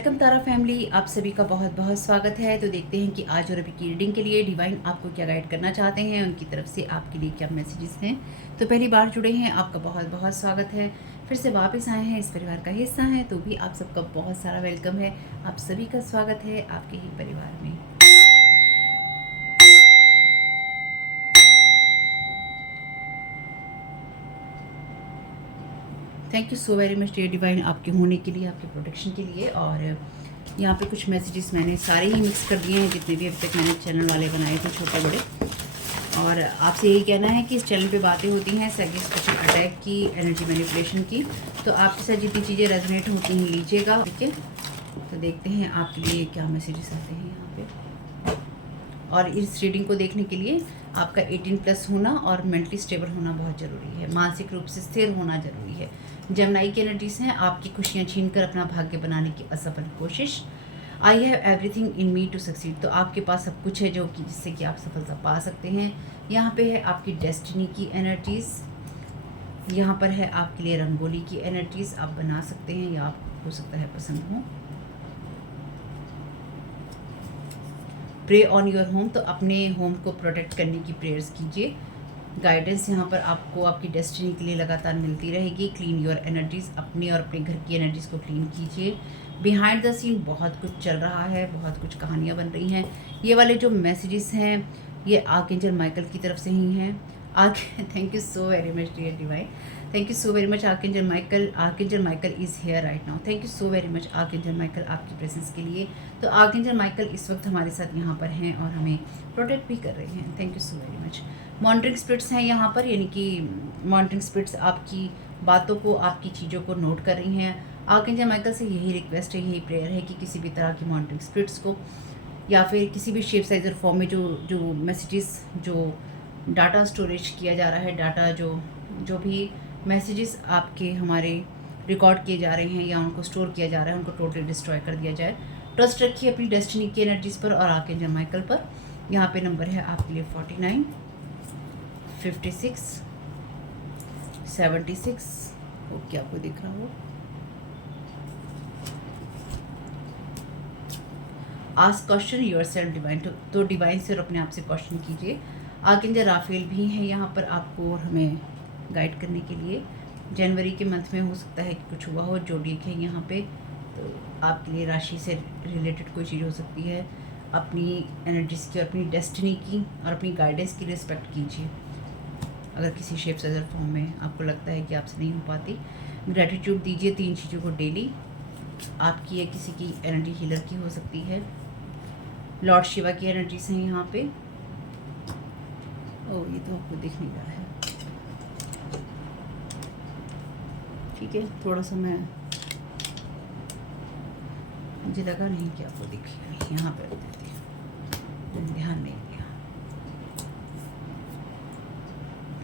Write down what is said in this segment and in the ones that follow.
Welcome तारा family, आप सभी का बहुत बहुत स्वागत है। तो देखते हैं कि आज और अभी की रीडिंग के लिए डिवाइन आपको क्या गाइड करना चाहते हैं, उनकी तरफ से आपके लिए क्या मैसेजेस हैं। तो पहली बार जुड़े हैं, आपका बहुत बहुत स्वागत है। फिर से वापस आए हैं, इस परिवार का हिस्सा हैं, तो भी आप सबका बहुत सारा वेलकम है। आप सभी का स्वागत है आपके ही परिवार में। Thank you so very much dear divine, आपके होने के लिए, आपके प्रोटेक्शन के लिए। और यहाँ पे कुछ मैसेजेस मैंने सारे ही मिक्स कर दिए हैं, जितने भी अभी तक मैंने चैनल वाले बनाए थे, छोटे बड़े। और आपसे यही कहना है कि इस चैनल पे बातें होती हैं साइकिक स्पेशल अटैक की, एनर्जी मैनिपुलेशन की। तो आपके साथ जितनी चीज़ें रेजोनेट होती हैं लीजिएगा, ठीक है। तो देखते हैं आपके लिए क्या मैसेजेस आते हैं यहाँ पे। और इस रीडिंग को देखने के लिए आपका 18+ होना और मेंटली स्टेबल होना बहुत ज़रूरी है, मानसिक रूप से स्थिर होना ज़रूरी है। जमनाई की एनर्जीज हैं, आपकी खुशियाँ छीन कर अपना भाग्य बनाने की असफल कोशिश। I have everything in me to succeed, तो आपके पास सब कुछ है जो कि जिससे कि आप सफलता पा सकते हैं। यहाँ पे है आपकी डेस्टिनी की एनर्जीज़, यहाँ पर है आपके लिए रंगोली की एनर्जीज़, आप बना सकते हैं या आप हो सकता है पसंद हो। प्रे ऑन योर होम, तो अपने होम को प्रोटेक्ट करने की प्रेयर्स कीजिए। गाइडेंस यहाँ पर आपको आपकी डेस्टिनी के लिए लगातार मिलती रहेगी। क्लीन योर एनर्जीज़, अपने और अपने घर की एनर्जीज़ को क्लीन कीजिए। बिहाइंड द सीन बहुत कुछ चल रहा है, बहुत कुछ कहानियाँ बन रही हैं। ये वाले जो मैसेजेस हैं ये आर्कएंजल माइकल की तरफ से ही हैं। Thank you so very much dear divine, thank you so very much archangel Michael. Archangel Michael is here right now. Thank you so very much archangel Michael आपकी प्रेजेंस के लिए। तो आर्कएंजल माइकल इस वक्त हमारे साथ यहाँ पर हैं और हमें प्रोटेक्ट भी कर रहे हैं। Thank you so very much. Monitoring spirits हैं यहाँ पर, यानी कि मॉनिटरिंग स्पिरिट्स आपकी बातों को, आपकी चीज़ों को नोट कर रही हैं। आर्कएंजल माइकल से यही रिक्वेस्ट है, यही प्रेयर है कि किसी भी तरह की मॉनिटरिंग स्पिरिट्स को या फिर किसी भी शेप साइज और फॉर्म में जो मैसेजेस, जो डाटा स्टोरेज किया जा रहा है, डाटा जो भी मैसेजेस आपके हमारे रिकॉर्ड किए जा रहे हैं या उनको स्टोर किया जा रहा है, उनको टोटली डिस्ट्रॉय कर दिया जाए। ट्रस्ट रखिए अपनी डेस्टिनी की एनर्जीज़ पर और आर्कएंजल माइकल पर। यहाँ पे नंबर है आपके लिए 49, 56, 76। ओके, आपको दिख रहा हो। Ask question your self divine, तो डिवाइन से और अपने आप से क्वेश्चन कीजिए। आर्कएंजल राफेल भी हैं यहाँ पर आपको और हमें गाइड करने के लिए। जनवरी के मंथ में हो सकता है कि कुछ हुआ हो। जोडिएक है यहाँ पे, तो आपके लिए राशि से रिलेटेड कोई चीज़ हो सकती है। अपनी एनर्जीज़ की और अपनी डेस्टिनी की और अपनी गाइडेंस की रिस्पेक्ट कीजिए। अगर किसी शेप साइज फॉर्म में आपको लगता है कि आपसे नहीं हो पाती, ग्रैटिट्यूड दीजिए 3 चीज़ों को डेली। आपकी या किसी की एनर्जी हीलर की हो सकती है। लॉर्ड शिवा की एनर्जीज हैं यहाँ पे। ओ, ये तो आपको दिख नहीं रहा है, ठीक है। थोड़ा सा मैं, मुझे लगा नहीं कि आपको दिखेगा, यहाँ पे रख देती हूँ, ध्यान नहीं दिया।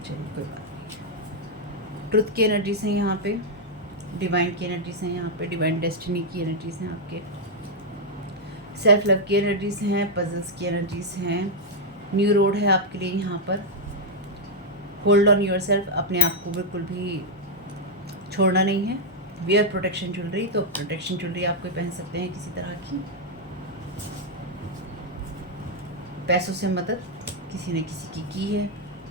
चलिए कोई बात नहीं। ट्रुथ की एनर्जीज हैं यहाँ पे, डिवाइन की एनर्जीज हैं यहाँ पे, डिवाइन डेस्टिनी की एनर्जीज हैं आपके, सेल्फ लव की एनर्जीज हैं, पजल्स की एनर्जीज हैं। न्यू रोड है आपके लिए यहाँ पर। होल्ड ऑन योर सेल्फ, अपने आप को बिल्कुल भी छोड़ना नहीं है। वियर प्रोटेक्शन ज्वेलरी, तो प्रोटेक्शन ज्वेलरी आप कोई पहन सकते हैं किसी तरह की। पैसों से मदद किसी ने किसी की है,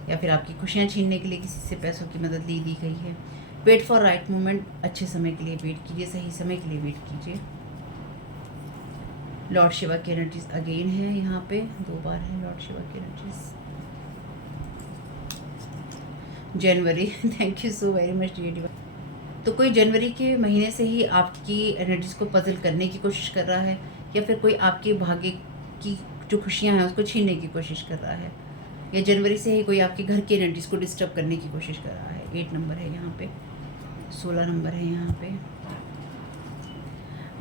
या फिर आपकी खुशियाँ छीनने के लिए किसी से पैसों की मदद दी गई है। वेट फॉर राइट मोमेंट, अच्छे समय के लिए वेट कीजिए, सही समय के लिए वेट कीजिए। लॉर्ड शिवा की एनर्जीज अगेन है यहाँ पे, 2 बार है लॉर्ड शिवा की एनर्जीज। जनवरी, thank you so very much dear divine. तो कोई जनवरी के महीने से ही आपकी एनर्जीज को पजल करने की कोशिश कर रहा है, या फिर कोई आपके भाग्य की जो खुशियाँ हैं उसको छीनने की कोशिश कर रहा है, या जनवरी से ही कोई आपके घर की एनर्जीज को डिस्टर्ब करने की कोशिश कर रहा है। 8 नंबर है यहाँ पे, 16 नंबर है यहाँ पे।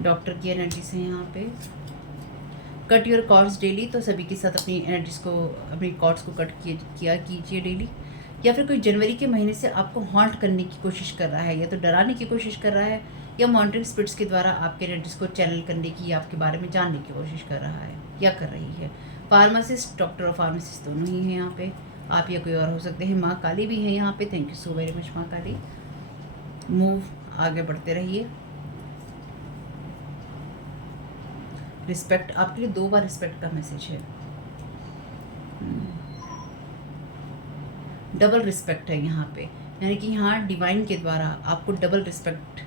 डॉक्टर की एनर्जीज है यहाँ पे। कट योर कॉर्ड्स डेली, तो सभी के साथ अपनी एनर्जीज को, अपनी कॉर्ड्स को कट किया कीजिए डेली। या फिर कोई जनवरी के महीने से आपको हॉन्ट करने की कोशिश कर रहा है, या तो डराने की कोशिश कर रहा है, या मॉनिटरिंग स्पिरिट्स के द्वारा आपके एनर्जीज को चैनल करने की या आपके बारे में जानने की कोशिश कर रहा है या कर रही है। फार्मासिस्ट, डॉक्टर और फार्मासिस्ट दोनों ही हैं यहाँ पे। आप या कोई और हो सकते हैं। माँ काली भी है यहाँ पे। Thank you so very much माँ काली। मूव, आगे बढ़ते रहिए। रिस्पेक्ट, आपके लिए 2 बार रिस्पेक्ट का मैसेज है। डबल रिस्पेक्ट है यहाँ पे, यानी कि यहाँ डिवाइन के द्वारा आपको डबल रिस्पेक्ट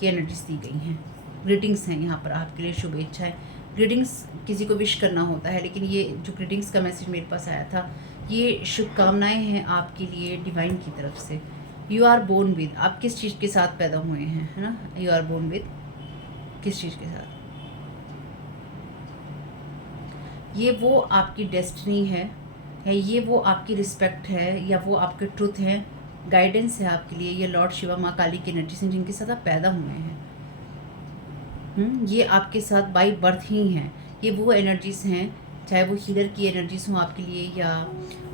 की एनर्जीज दी गई हैं। ग्रीटिंग्स हैं यहाँ पर आपके लिए, शुभेच्छाएं। ग्रीटिंग्स किसी को विश करना होता है, लेकिन ये जो ग्रीटिंग्स का मैसेज मेरे पास आया था, ये शुभकामनाएं हैं आपके लिए डिवाइन की तरफ से। यू आर बोर्न विद, आप किस चीज़ के साथ पैदा हुए हैं, है ना। यू आर बोर्न विद किस चीज़ के साथ, ये वो आपकी डेस्टिनी है, ये वो आपकी रिस्पेक्ट है, या वो आपके ट्रुथ है, गाइडेंस है आपके लिए। ये लॉर्ड शिवा, माँ काली की एनर्जी से जिनके साथ आप पैदा हुए हैं, ये आपके साथ बाई बर्थ ही हैं। ये वो एनर्जीज हैं, चाहे वो हीलर की एनर्जीज हों आपके लिए, या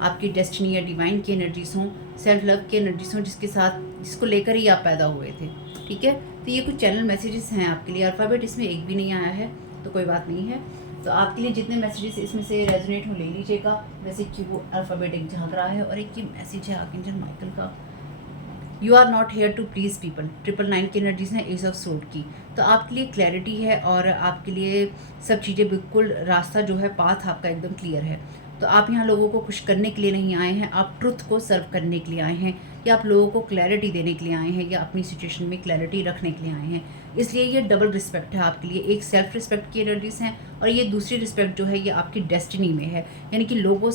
आपकी डेस्टिनी या डिवाइन की एनर्जीज हों, सेल्फ लव की एनर्जीज हों, जिसको लेकर ही आप पैदा हुए थे। ठीक है, तो ये कुछ चैनल मैसेजेस हैं आपके लिए। अल्फ़ाबेट इसमें एक भी नहीं आया है, तो कोई बात नहीं है। तो आपके लिए जितने मैसेजेस इसमें से रेजोनेट हो ले लीजिएगा। वैसे कि वो अल्फ़ाबेट एक झांक रहा है, और एक ये मैसेज है आर्कएंजल माइकल का, you are not here to please people. 999 की एनर्जीज हैं, एस ऑफ सोर्ड की। तो आपके लिए क्लैरिटी है, और आपके लिए सब चीज़ें बिल्कुल, रास्ता जो है, पाथ आपका एकदम क्लियर है। तो आप यहाँ लोगों को खुश करने के लिए नहीं आए हैं, आप ट्रुथ को सर्व करने के लिए आए हैं, या आप लोगों को क्लैरिटी देने के लिए आए हैं, या अपनी सिचुएशन में क्लैरिटी रखने के लिए आए हैं। इसलिए ये डबल रिस्पेक्ट है आपके लिए। एक सेल्फ रिस्पेक्ट की एनर्जीज हैं, और ये दूसरी रिस्पेक्ट जो है ये आपकी डेस्टिनी में है, यानी कि लोगों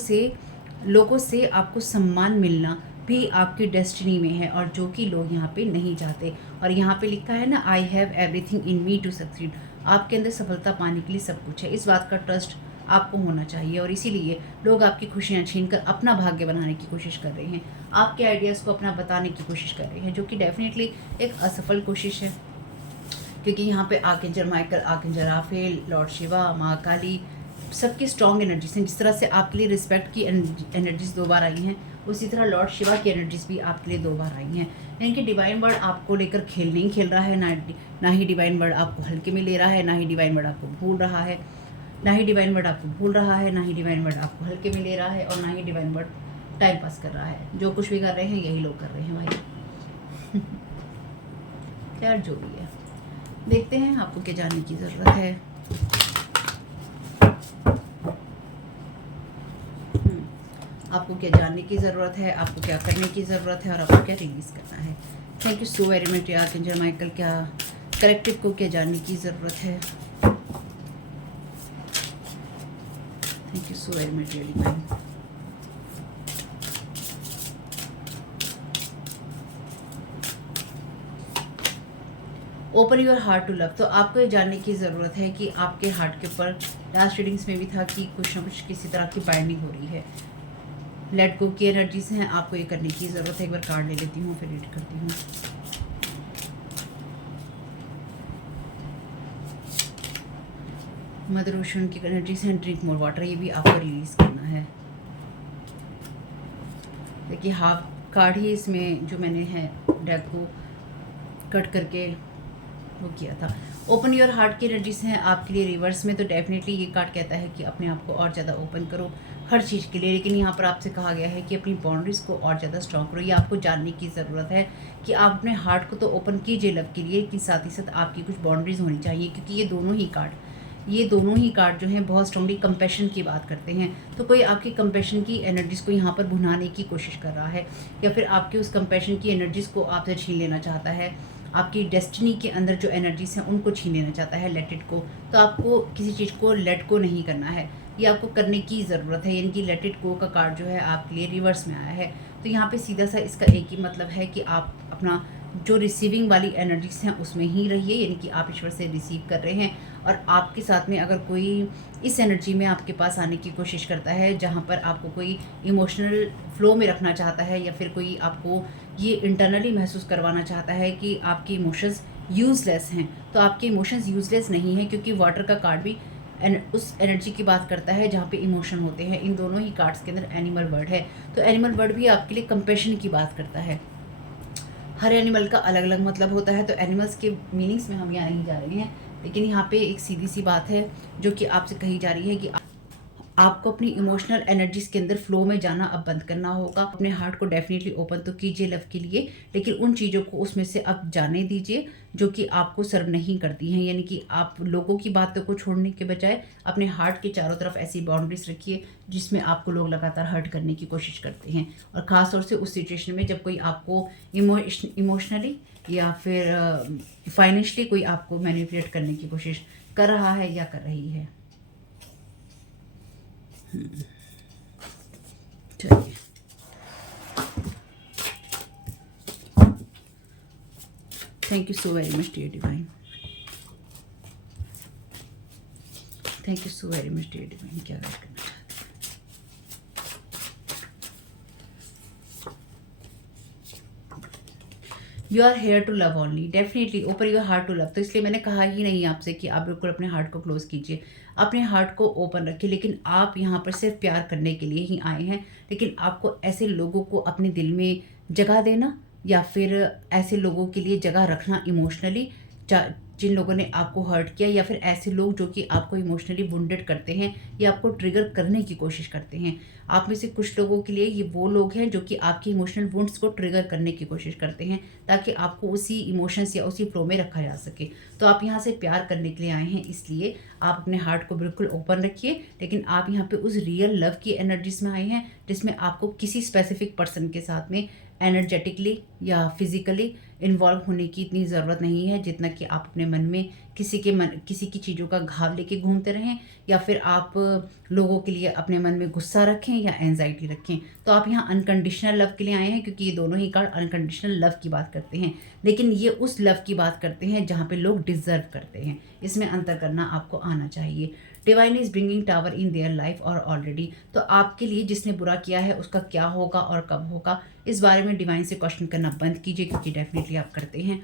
से आपको सम्मान मिलना भी आपकी डेस्टिनी में है, और जो कि लोग यहाँ पे नहीं चाहते। और यहाँ पे लिखा है ना, I have everything in me to succeed. आपके अंदर सफलता पाने के लिए सब कुछ है। इस बात का ट्रस्ट आपको होना चाहिए, और इसीलिए लोग आपकी खुशियाँ छीनकर अपना भाग्य बनाने की कोशिश कर रहे हैं, आपके आइडियाज़ को अपना बताने की कोशिश कर रहे हैं, जो कि डेफिनेटली एक असफल कोशिश है। क्योंकि यहाँ पे archangel Michael, archangel Raphael, lord Shiva, माँ काली, सबकी स्ट्रॉन्ग एनर्जीज हैं। जिस तरह से आपके लिए रिस्पेक्ट की एनर्जीज 2 बार आई हैं, उसी तरह लॉर्ड शिवा की एनर्जीज भी आपके लिए 2 बार आई हैं। यानी कि डिवाइन वर्ड आपको लेकर खेल नहीं खेल रहा है, ना ही डिवाइन वर्ड आपको हल्के में ले रहा है, ना ही डिवाइन वर्ड आपको भूल रहा है, ना ही डिवाइन वर्ड आपको हल्के में ले रहा है, और ना ही डिवाइन वर्ड टाइम पास कर रहा है। जो कुछ भी कर रहे हैं यही लोग कर रहे हैं भाई। खैर जो भी है, देखते हैं आपको क्या जानने की ज़रूरत है। आपको क्या जानने की ज़रूरत है, आपको क्या करने की ज़रूरत है, और आपको क्या रिलीज़ करना है। Thank you so very much archangel Michael. क्या कलेक्टिव को क्या जानने की ज़रूरत है। Thank you so very much divine. Open your heart to love. तो आपको ये जानने की ज़रूरत है कि आपके हार्ट के ऊपर, लास्ट रीडिंग्स में भी था कि कुछ ना कुछ किसी तरह की बाइंडिंग हो रही है। लेट गो की एनर्जीज हैं, आपको ये करने की ज़रूरत है। एक बार कार्ड ले लेती हूँ, फिर रीड करती हूँ। मदर ओशन की एनर्जीज हैं, ड्रिंक मोर वाटर, ये भी आपको रिलीज़ करना है। देखिए हाफ कार्ड ही इसमें जो मैंने है डेक को कट करके वो किया था। ओपन योर हार्ट की एनर्जीज हैं आपके लिए रिवर्स में। तो डेफिनेटली ये कार्ड कहता है कि अपने आप को और ज़्यादा ओपन करो हर चीज़ के लिए, लेकिन यहाँ पर आपसे कहा गया है कि अपनी बाउंड्रीज़ को और ज़्यादा स्ट्रॉन्ग करो। ये आपको जानने की ज़रूरत है कि आप अपने हार्ट को तो ओपन कीजिए लव के लिए, लेकिन साथ ही साथ आपकी कुछ बाउंड्रीज़ होनी चाहिए, क्योंकि ये दोनों ही कार्ड जो हैं बहुत स्ट्रांगली कंपैशन की बात करते हैं। तो कोई आपकी कंपैशन की एनर्जीज़ को यहाँ पर भुनाने की कोशिश कर रहा है, या फिर आपकी उस कंपैशन की एनर्जीज़ को आपसे छीन लेना चाहता है। आपकी डेस्टिनी के अंदर जो एनर्जीज़ हैं उनको छीन लेना चाहता है, लेट इट को। तो आपको किसी चीज़ को लेट को नहीं करना है, ये आपको करने की ज़रूरत है। यानी कि लेट इट गो का कार्ड जो है आपके लिए रिवर्स में आया है। तो यहाँ पे सीधा सा इसका एक ही मतलब है कि आप अपना जो रिसीविंग वाली एनर्जीज हैं उसमें ही रहिए, यानी कि आप ईश्वर से रिसीव कर रहे हैं, और आपके साथ में अगर कोई इस एनर्जी में आपके पास आने की कोशिश करता है, जहाँ पर आपको कोई इमोशनल फ्लो में रखना चाहता है, या फिर कोई आपको ये इंटरनली महसूस करवाना चाहता है कि आपके इमोशंस यूज़लेस हैं, तो आपके इमोशंस यूज़लेस नहीं हैं, क्योंकि वाटर का कार्ड भी उस एनर्जी की बात करता है जहाँ पे इमोशन होते हैं। इन दोनों ही कार्ड्स के अंदर एनिमल वर्ड है, तो एनिमल वर्ड भी आपके लिए कंपैशन की बात करता है। हर एनिमल का अलग अलग मतलब होता है, तो एनिमल्स के मीनिंग्स में हम यहाँ नहीं जा रहे हैं, लेकिन यहाँ पे एक सीधी सी बात है जो कि आपसे कही जा रही है कि आपको अपनी इमोशनल एनर्जीज के अंदर फ्लो में जाना अब बंद करना होगा। अपने हार्ट को डेफिनेटली ओपन तो कीजिए लव के लिए, लेकिन उन चीज़ों को उसमें से अब जाने दीजिए जो कि आपको सर्व नहीं करती हैं। यानी कि आप लोगों की बातों को छोड़ने के बजाय अपने हार्ट के चारों तरफ ऐसी बाउंड्रीज रखिए जिसमें आपको लोग लगातार हर्ट करने की कोशिश करते हैं, और ख़ास तौर से उस सिचुएशन में जब कोई आपको इमोशनली या फिर फाइनेंशियली कोई आपको मैनिपुलेट करने की कोशिश कर रहा है या कर रही है। चलिए, thank you so very much dear divine, thank you so very much dear divine. क्या गाइड करना चाहते हैं? You are here to love only, definitely open your heart to love. तो इसलिए मैंने कहा ही नहीं आपसे कि आप बिल्कुल अपने हार्ट को क्लोज कीजिए, अपने हार्ट को ओपन रखिए। लेकिन आप यहाँ पर सिर्फ प्यार करने के लिए ही आए हैं, लेकिन आपको ऐसे लोगों को अपने दिल में जगह देना या फिर ऐसे लोगों के लिए जगह रखना इमोशनली, जिन लोगों ने आपको हर्ट किया, या फिर ऐसे लोग जो कि आपको इमोशनली वुंडेड करते हैं या आपको ट्रिगर करने की कोशिश करते हैं। आप में से कुछ लोगों के लिए ये वो लोग हैं जो कि आपके इमोशनल वुंड्स को ट्रिगर करने की कोशिश करते हैं ताकि आपको उसी इमोशंस या उसी फ्लो में रखा जा सके। तो आप यहाँ से प्यार करने के लिए आए हैं, इसलिए आप अपने हार्ट को बिल्कुल ओपन रखिए। लेकिन आप यहाँ पे उस रियल लव की एनर्जीज में आए हैं जिसमें आपको किसी स्पेसिफिक पर्सन के साथ में एनर्जेटिकली या फिजिकली इन्वॉल्व होने की इतनी ज़रूरत नहीं है जितना कि आप अपने मन में किसी की चीज़ों का घाव लेके घूमते रहें, या फिर आप लोगों के लिए अपने मन में गुस्सा रखें या एंजाइटी रखें। तो आप यहाँ अनकंडीशनल लव के लिए आए हैं, क्योंकि ये दोनों ही कार्ड अनकंडीशनल लव की बात करते हैं, लेकिन ये उस लव की बात करते हैं जहाँ पे लोग डिजर्व करते हैं। इसमें अंतर करना आपको आना चाहिए। Divine is bringing tower in their life और ऑलरेडी, तो आपके लिए जिसने बुरा किया है उसका क्या होगा और कब होगा, इस बारे में डिवाइन से क्वेश्चन करना बंद कीजिए, क्योंकि डेफिनेटली आप करते हैं।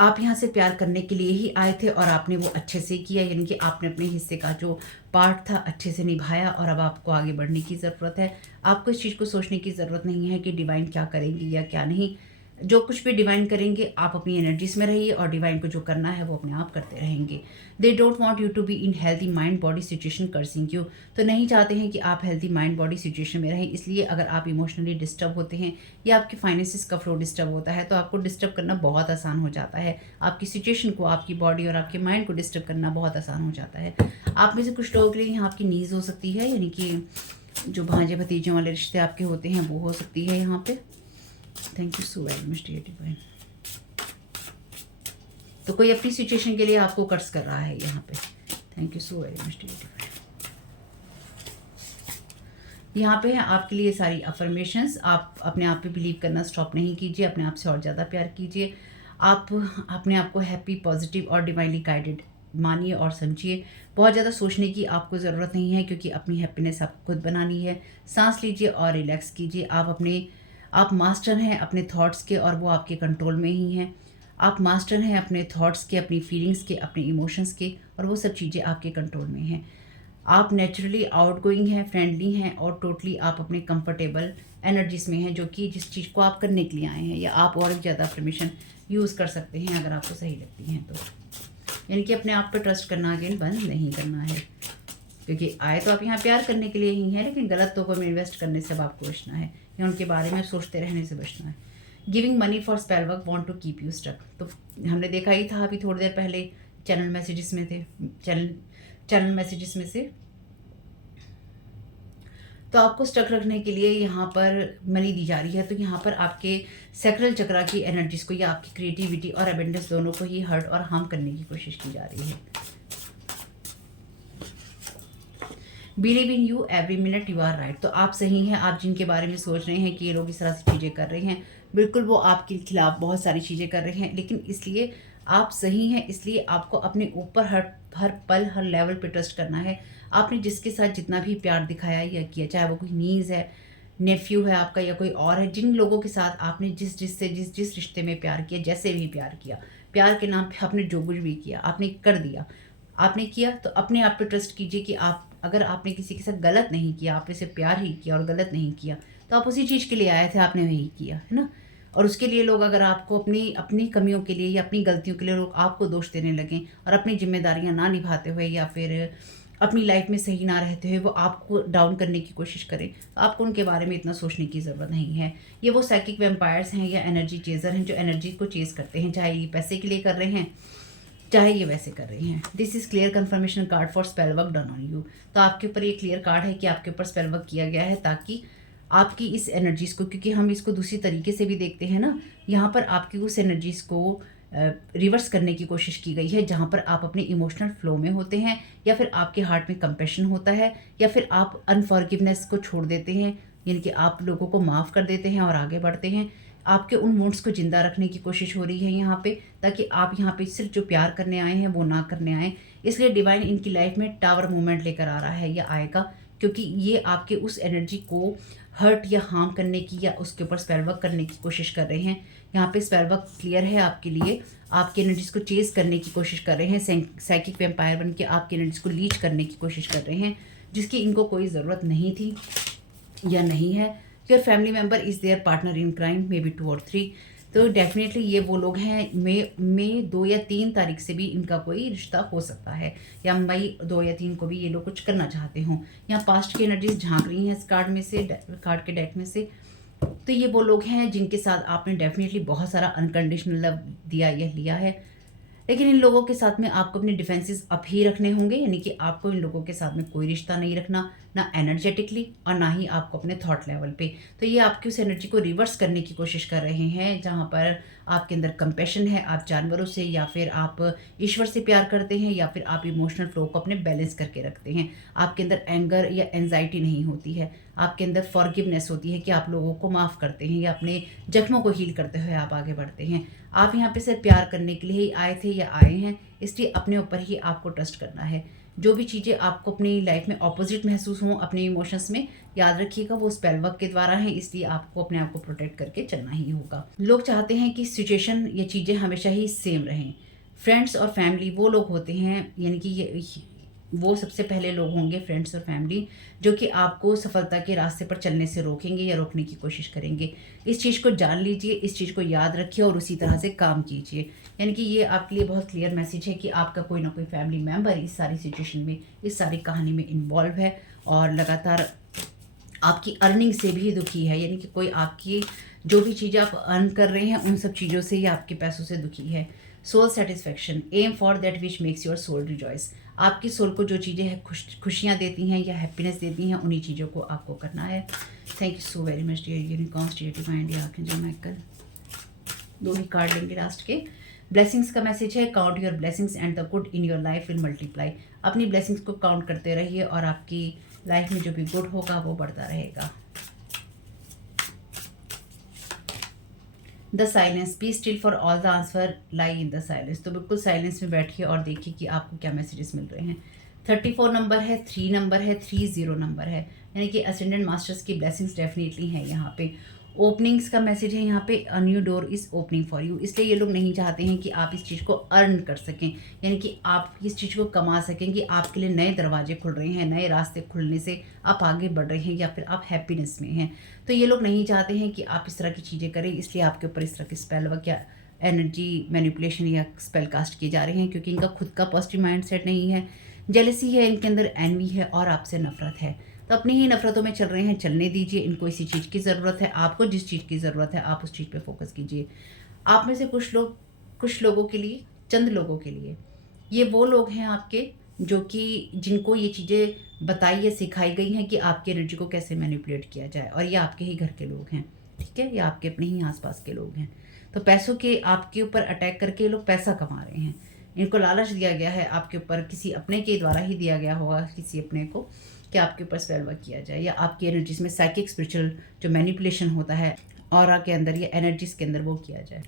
आप यहाँ से प्यार करने के लिए ही आए थे और आपने वो अच्छे से किया, यानी कि आपने अपने हिस्से का जो पार्ट था अच्छे से निभाया, और अब आपको आगे बढ़ने की ज़रूरत है। आपको इस चीज़ को सोचने की ज़रूरत नहीं है कि डिवाइन क्या करेंगी या क्या नहीं। जो कुछ भी डिवाइन करेंगे आप अपनी एनर्जीज में रहिए, और डिवाइन को जो करना है वो अपने आप करते रहेंगे। They don't want you to be in healthy mind body situation cursing you, तो नहीं चाहते हैं कि आप हेल्थी माइंड बॉडी सिचुएशन में रहें। इसलिए अगर आप इमोशनली डिस्टर्ब होते हैं या आपके फाइनेंसिस का फ्लो डिस्टर्ब होता है तो आपको डिस्टर्ब करना बहुत आसान हो जाता है। आपकी सिचुएशन को, आपकी बॉडी और आपके माइंड को डिस्टर्ब करना बहुत आसान हो जाता है। आप में से कुछ लोगों के लिए यहाँ आपकी नीज हो सकती है, यानी कि जो भांजे भतीजों वाले रिश्ते आपके होते हैं वो हो सकती है यहाँ पे। Thank you so very much dear divine. तो कोई अपनी सिचुएशन के लिए आपको कर्ज कर रहा है यहाँ पे। Thank you so very much dear divine. यहाँ पे है आपके लिए सारी अफर्मेशंस। आप अपने आप पे बिलीव करना स्टॉप नहीं कीजिए, अपने आप से और ज़्यादा प्यार कीजिए। आप अपने आप को हैप्पी, पॉजिटिव और डिवाइनली गाइडेड मानिए और समझिए। बहुत ज़्यादा सोचने की आपको ज़रूरत नहीं है, क्योंकि अपनी हैप्पीनेस आपको खुद बनानी है। सांस लीजिए और रिलैक्स कीजिए। आप मास्टर हैं अपने थॉट्स के, और वो आपके कंट्रोल में ही हैं। आप मास्टर हैं अपने थॉट्स के, अपनी फीलिंग्स के, अपने इमोशंस के, और वो सब चीज़ें आपके कंट्रोल में हैं। आप नेचुरली आउटगोइंग हैं, फ्रेंडली हैं, और टोटली आप अपने कंफर्टेबल एनर्जीज में हैं, जो कि जिस चीज़ को आप करने के लिए आए हैं। या आप और ज़्यादा परमिशन यूज़ कर सकते हैं अगर आपको सही लगती हैं तो। यानी कि अपने आप पर ट्रस्ट करना अगेन बंद नहीं करना है, क्योंकि आए तो आप यहाँ प्यार करने के लिए ही हैं, लेकिन गलत लोगों में इन्वेस्ट करने से अब आपको बचना है, या उनके बारे में सोचते रहने से बचना है। Giving money for spell work want to keep you stuck, तो हमने देखा ही था अभी थोड़ी देर पहले चैनल मैसेजेस में थे, चैनल मैसेजेस में से। तो आपको स्टक रखने के लिए यहाँ पर मनी दी जा रही है। तो यहाँ पर आपके सैक्रल चक्रा की एनर्जीज को या आपकी क्रिएटिविटी और अबेंडेंस दोनों को ही हर्ट और हार्म करने की कोशिश की जा रही है। Believe in you every minute you are right, तो आप सही हैं। आप जिनके बारे में सोच रहे हैं कि ये लोग इस तरह से चीज़ें कर रहे हैं, बिल्कुल वो आपके खिलाफ बहुत सारी चीज़ें कर रहे हैं, लेकिन इसलिए आप सही हैं। इसलिए आपको अपने ऊपर हर पल, हर लेवल पे ट्रस्ट करना है। आपने जिसके साथ जितना भी प्यार दिखाया या किया, चाहे वो कोई नीज है, नेफ्यू है आपका, या कोई और है, जिन लोगों के साथ आपने जिस रिश्ते में प्यार किया, जैसे भी प्यार किया, प्यार के नाम पे आपने जो कुछ भी किया आपने कर दिया, आपने किया, तो अपने आप पे ट्रस्ट कीजिए कि आप, अगर आपने किसी के साथ गलत नहीं किया, आपने सिर्फ प्यार ही किया और गलत नहीं किया, तो आप उसी चीज़ के लिए आए थे, आपने वही किया है ना। और उसके लिए लोग अगर आपको अपनी कमियों के लिए या अपनी गलतियों के लिए लोग आपको दोष देने लगें और अपनी जिम्मेदारियां ना निभाते हुए या फिर अपनी लाइफ में सही ना रहते हुए वो आपको डाउन करने की कोशिश करें, तो आपको उनके बारे में इतना सोचने की ज़रूरत नहीं है। ये वो साइकिक वैम्पायर्स हैं या एनर्जी चेज़र हैं जो एनर्जी को चेज़ करते हैं, चाहे ये पैसे के लिए कर रहे हैं, चाहे ये वैसे कर रही हैं। This is clear confirmation card for spell work done on you. तो आपके ऊपर ये क्लियर कार्ड है कि आपके ऊपर स्पेल वर्क किया गया है, ताकि आपकी इस एनर्जीज़ को, क्योंकि हम इसको दूसरी तरीके से भी देखते हैं ना, यहाँ पर आपकी उस एनर्जीज़ को रिवर्स करने की कोशिश की गई है, जहाँ पर आप अपने इमोशनल फ्लो में होते हैं, या फिर आपके हार्ट में कंपैशन होता है, या फिर आप अनफॉरगिवनेस को छोड़ देते हैं, यानी कि आप लोगों को माफ़ कर देते हैं और आगे बढ़ते हैं। आपके उन मूड्स को ज़िंदा रखने की कोशिश हो रही है यहाँ पे, ताकि आप यहाँ पे सिर्फ जो प्यार करने आए हैं वो ना करने आए। इसलिए डिवाइन इनकी लाइफ में टावर मूवमेंट लेकर आ रहा है या आएगा, क्योंकि ये आपके उस एनर्जी को हर्ट या हार्म करने की या उसके ऊपर स्पेल वर्क करने की कोशिश कर रहे हैं। यहाँ पे स्पेल वर्क क्लियर है आपके लिए, आपकी एनर्जीज को चेज करने की कोशिश कर रहे हैं, साइकिक वैम्पायर बन के आपकी एनर्जीज को लीच करने की कोशिश कर रहे हैं, जिसकी इनको कोई ज़रूरत नहीं थी या नहीं है। Your family member is there partner in crime, may be 2 और 3। तो डेफिनेटली ये वो लोग हैं, मई 2 या 3 तारीख से भी इनका कोई रिश्ता हो सकता है, या मई 2 या 3 को भी ये लोग कुछ करना चाहते हों। यहाँ पास्ट की एनर्जीज झांक रही हैं इस कार्ड में से, कार्ड के डेक में से। तो ये वो लोग हैं जिनके साथ आपने डेफिनेटली बहुत सारा अनकंडीशनल लव दिया या लिया है, लेकिन इन लोगों के साथ में आपको अपने डिफेंसेस अप ही रखने होंगे, यानी कि आपको इन लोगों के साथ में कोई रिश्ता नहीं रखना, ना एनर्जेटिकली और ना ही आपको अपने थॉट लेवल पे। तो ये आपकी उस एनर्जी को रिवर्स करने की कोशिश कर रहे हैं, जहाँ पर आपके अंदर कंपैशन है, आप जानवरों से या फिर आप ईश्वर से प्यार करते हैं, या फिर आप इमोशनल फ्लो को अपने बैलेंस करके रखते हैं। आपके अंदर एंगर या एंजाइटी नहीं होती है, आपके अंदर फॉरगिवनेस होती है कि आप लोगों को माफ़ करते हैं या अपने जख्मों को हील करते हुए आप आगे बढ़ते हैं। आप यहाँ पे सिर्फ प्यार करने के लिए ही आए थे या आए हैं, इसलिए अपने ऊपर ही आपको ट्रस्ट करना है। जो भी चीज़ें आपको अपनी लाइफ में ऑपोजिट महसूस हों अपने इमोशंस में, याद रखिएगा वो स्पेल वर्क के द्वारा है, इसलिए आपको अपने आप को प्रोटेक्ट करके चलना ही होगा। लोग चाहते हैं कि सिचुएशन, ये चीज़ें हमेशा ही सेम रहें। फ्रेंड्स और फैमिली वो लोग होते हैं, यानी कि ये वो सबसे पहले लोग होंगे, फ्रेंड्स और फैमिली, जो कि आपको सफलता के रास्ते पर चलने से रोकेंगे या रोकने की कोशिश करेंगे। इस चीज़ को जान लीजिए, इस चीज़ को याद रखिए और उसी तरह से काम कीजिए। यानी कि ये आपके लिए बहुत क्लियर मैसेज है कि आपका कोई ना कोई फैमिली मेम्बर इस सारी सिचुएशन में, इस सारी कहानी में इन्वॉल्व है और लगातार आपकी अर्निंग से भी दुखी है, यानी कि कोई आपकी जो भी चीज़ें आप अर्न कर रहे हैं उन सब चीज़ों से या आपके पैसों से दुखी है। Soul satisfaction, aim for that which makes your soul rejoice. आपकी सोल को जो चीज़ें हैं खुशियाँ देती हैं या हैप्पीनेस देती हैं, उन्हीं चीज़ों को आपको करना है। Thank you so very much dear unicorns, dear divine, dear archangel Michael. 2 ही कार्ड लेंगे लास्ट के। ब्लेसिंग्स का मैसेज है, count your blessings and the good in your life will multiply. अपनी ब्लेसिंग्स को काउंट करते रहिए और आपकी लाइफ में जो भी गुड होगा वो बढ़ता रहेगा। The silence, be still for all the answer lie in the silence. तो बिल्कुल साइलेंस में बैठिए और देखिए कि आपको क्या मैसेजेस मिल रहे हैं। 34 नंबर है, 3 नंबर है, 30 नंबर है, यानी कि असेंडेंट मास्टर्स की ब्लेसिंग्स डेफिनेटली हैं यहाँ पे। ओपनिंग्स का मैसेज है यहाँ पे, a new door is opening for you. इसलिए ये लोग नहीं चाहते हैं कि आप इस चीज़ को अर्न कर सकें, यानी कि आप इस चीज़ को कमा सकें, कि आपके लिए नए दरवाजे खुल रहे हैं, नए रास्ते खुलने से आप आगे बढ़ रहे हैं या फिर आप हैप्पीनेस में हैं। तो ये लोग नहीं चाहते हैं कि आप इस तरह की चीज़ें करें, इसलिए आपके ऊपर इस तरह के स्पेल वर्क या एनर्जी मैनिपुलेशन या स्पेल कास्ट किए जा रहे हैं, क्योंकि इनका खुद का पॉजिटिव माइंड सेट नहीं है, जेलसी है इनके अंदर, एनवी है और आपसे नफरत है। तो अपनी ही नफरतों में चल रहे हैं, चलने दीजिए। इनको इसी चीज़ की ज़रूरत है, आपको जिस चीज़ की ज़रूरत है आप उस चीज़ पे फोकस कीजिए। आप में से कुछ लोगों के लिए, चंद लोगों के लिए, ये वो लोग हैं आपके जो कि जिनको ये चीज़ें बताई या सिखाई गई हैं कि आपकी एनर्जी को कैसे मैनिपुलेट किया जाए, और ये आपके ही घर के लोग हैं, ठीक है, या आपके अपने ही आसपास के लोग हैं। तो पैसों के आपके ऊपर अटैक करके ये लोग पैसा कमा रहे हैं। इनको लालच दिया गया है आपके ऊपर, किसी अपने के द्वारा ही दिया गया होगा किसी अपने को, कि आपके ऊपर स्पेल वर्क किया जाए, या आपकी एनर्जीज में साइकिक स्पिरिचुअल जो मैनिपुलेशन होता है ऑरा के अंदर या एनर्जीज के अंदर वो किया जाए।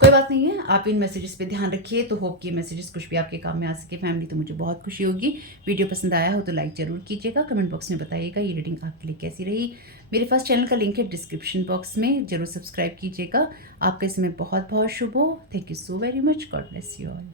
कोई बात नहीं है, आप इन मैसेजेस पे ध्यान रखिए। तो होप कि ये मैसेजेस कुछ भी आपके काम में आ सके फैमिली, तो मुझे बहुत खुशी होगी। वीडियो पसंद आया हो तो लाइक ज़रूर कीजिएगा, कमेंट बॉक्स में बताइएगा ये रीडिंग आपके लिए कैसी रही। मेरे फर्स्ट चैनल का लिंक है डिस्क्रिप्शन बॉक्स में, जरूर सब्सक्राइब कीजिएगा। आपका इसमें बहुत बहुत शुभ हो। Thank you so very much, God bless you all.